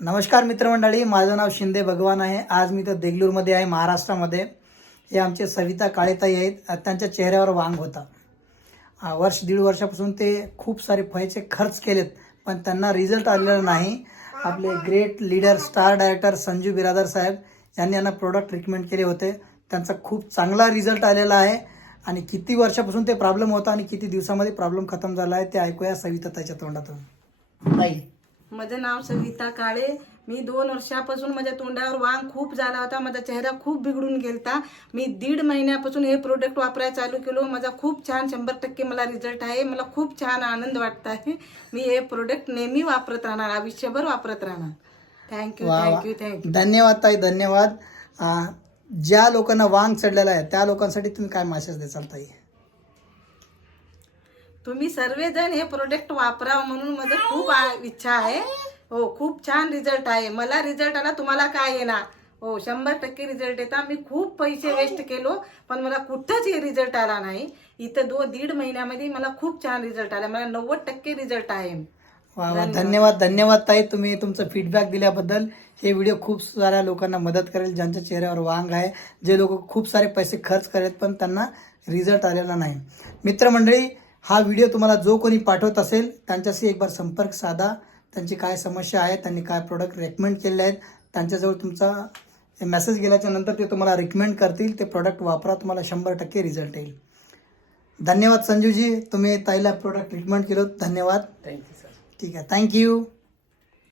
नमस्कार मित्रमंडळी, माझं नाव शिंदे भगवान आहे. आज मी तर देगलूरमध्ये आहे, महाराष्ट्रामध्ये. हे आमचे सविता काळेताई आहेत. त्यांच्या चेहऱ्यावर वांग होता. वर्ष दीड वर्षापासून ते खूप सारे पैसे खर्च केलेत, पण त्यांना रिझल्ट आलेला नाही. आपले great leader star director Sanju बिरादर साहेब यांनी यांना प्रोडक्ट रिकमेंड केले होते. त्यांचा खूप चांगला रिझल्ट आलेला आहे. आणि किती वर्षापासून ते प्रॉब्लेम होता आणि किती दिवसामध्ये प्रॉब्लेम खतम झाला आहे ते ऐकूया सविता ताईच्या तोंडातून. ताई, माझं नाव सविता काळे. मी 2 वर्षापासून माझ्या तोंडावर वांग खूप झाला होता. माझा चेहरा खूप बिघडून गेलता. मी 1.5 महिन्यापासून हे प्रोडक्ट वापरायला चालू केलो. माझा खूप छान 100% मला रिझल्ट आहे. मला खूप छान आनंद वाटत आहे. मी हे प्रोडक्ट नेहमी वापरत राहणार, आयुष्यभर वापरत राहणार. Thank you thank you thank you. धन्यवाद ताई, धन्यवाद. ज्या लोकांना वांग चढलेला आहे त्या लोकांसाठी तुम्ही काय मेसेज द्याल ताई? तुम्ही सर्वजण हे प्रोडक्ट वापरावं म्हणून माझं खूप इच्छा आहे. हो, खूप छान रिझल्ट आहे. मला रिझल्ट आला, तुम्हाला काय येणार? हो, 100% रिझल्ट येतात. मी खूप पैसे वेस्ट केलो, पण मला कुठंच हे रिझल्ट आला नाही. इथं 1.5 महिन्यामध्ये मला खूप छान रिझल्ट आला. मला 90% रिझल्ट आहे. वा वा, धन्यवाद धन्यवाद ताई, तुम्ही तुमचं फीडबॅक दिल्याबद्दल. हे व्हिडिओ खूप साऱ्या लोकांना मदत करेल ज्यांच्या चेहऱ्यावर वांग आहे, जे लोक खूप सारे पैसे खर्च करेल पण त्यांना रिझल्ट आलेला नाही. मित्रमंडळी, हा व्हिडिओ तुम्हाला जो कोणी पाठवत असेल त्यांच्याशी एक बार संपर्क साधा. त्यांची काय समस्या आहे, त्यांनी काय प्रोडक्ट रेकमेंड केले आहेत, त्यांच्याजवळ तुमचा मेसेज गेल्याच्या नंतर ते तुम्हाला रिकमेंड करतील. ते प्रोडक्ट वापरा, तुम्हाला 100% रिझल्ट येईल. धन्यवाद संजूजी, तुम्ही ताईला प्रोडक्ट रिकमेंड केलं. धन्यवाद. Thank you sir. ठीक आहे, थँक्यू.